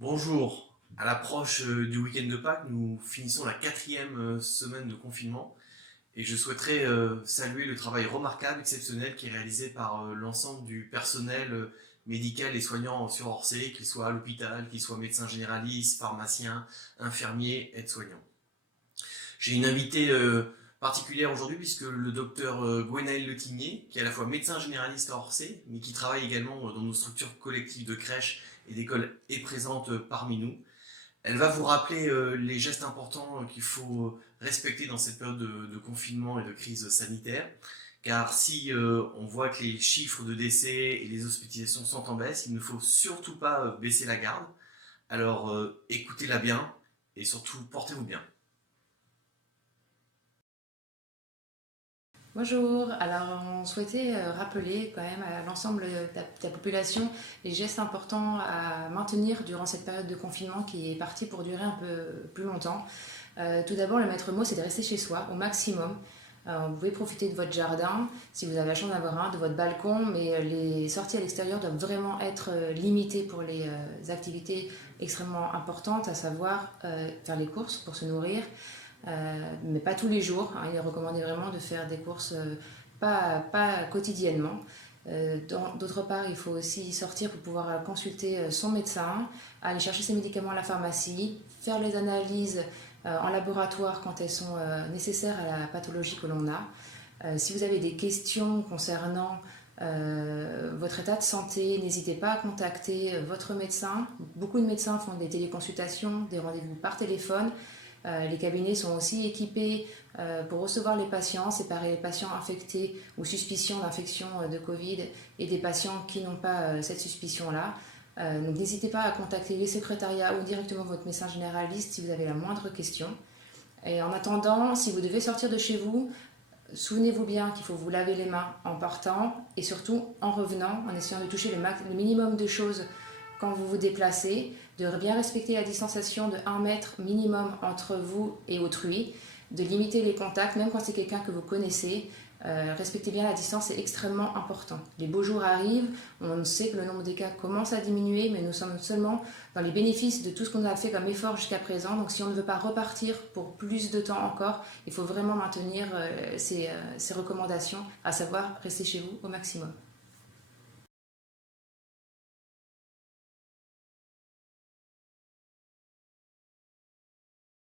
Bonjour. À l'approche du week-end de Pâques, nous finissons la quatrième semaine de confinement et je souhaiterais saluer le travail remarquable, exceptionnel qui est réalisé par l'ensemble du personnel médical et soignant sur Orsay, qu'il soit à l'hôpital, qu'il soit médecin généraliste, pharmacien, infirmier, aide-soignant. J'ai une invitée particulière aujourd'hui puisque le docteur Gwenaël Letigné, qui est à la fois médecin généraliste à Orsay, mais qui travaille également dans nos structures collectives de crèches et d'écoles, est présente parmi nous. Elle va vous rappeler les gestes importants qu'il faut respecter dans cette période de confinement et de crise sanitaire. Car si on voit que les chiffres de décès et les hospitalisations sont en baisse, il ne faut surtout pas baisser la garde. Alors écoutez-la bien et surtout portez-vous bien. Bonjour, alors on souhaitait rappeler quand même à l'ensemble de la population les gestes importants à maintenir durant cette période de confinement qui est partie pour durer un peu plus longtemps. Tout d'abord, le maître mot, c'est de rester chez soi au maximum. Vous pouvez profiter de votre jardin, si vous avez la chance d'avoir un, de votre balcon, mais les sorties à l'extérieur doivent vraiment être limitées pour les activités extrêmement importantes, à savoir faire les courses pour se nourrir, mais pas tous les jours. Il est recommandé vraiment de faire des courses pas quotidiennement. D'autre part, il faut aussi sortir pour pouvoir consulter son médecin, aller chercher ses médicaments à la pharmacie, faire les analyses en laboratoire quand elles sont nécessaires à la pathologie que l'on a. Si vous avez des questions concernant votre état de santé, n'hésitez pas à contacter votre médecin. Beaucoup de médecins font des téléconsultations, des rendez-vous par téléphone. Les cabinets sont aussi équipés pour recevoir les patients, séparer les patients infectés ou suspicion d'infection de Covid et des patients qui n'ont pas cette suspicion-là. Donc n'hésitez pas à contacter les secrétariats ou directement votre médecin généraliste si vous avez la moindre question. Et en attendant, si vous devez sortir de chez vous, souvenez-vous bien qu'il faut vous laver les mains en partant et surtout en revenant, en essayant de toucher le minimum de choses quand vous vous déplacez, de bien respecter la distanciation de 1 mètre minimum entre vous et autrui, de limiter les contacts, même quand c'est quelqu'un que vous connaissez. Respectez bien la distance, c'est extrêmement important. Les beaux jours arrivent, on sait que le nombre des cas commence à diminuer, mais nous sommes seulement dans les bénéfices de tout ce qu'on a fait comme effort jusqu'à présent. Donc si on ne veut pas repartir pour plus de temps encore, il faut vraiment maintenir ces recommandations, à savoir rester chez vous au maximum.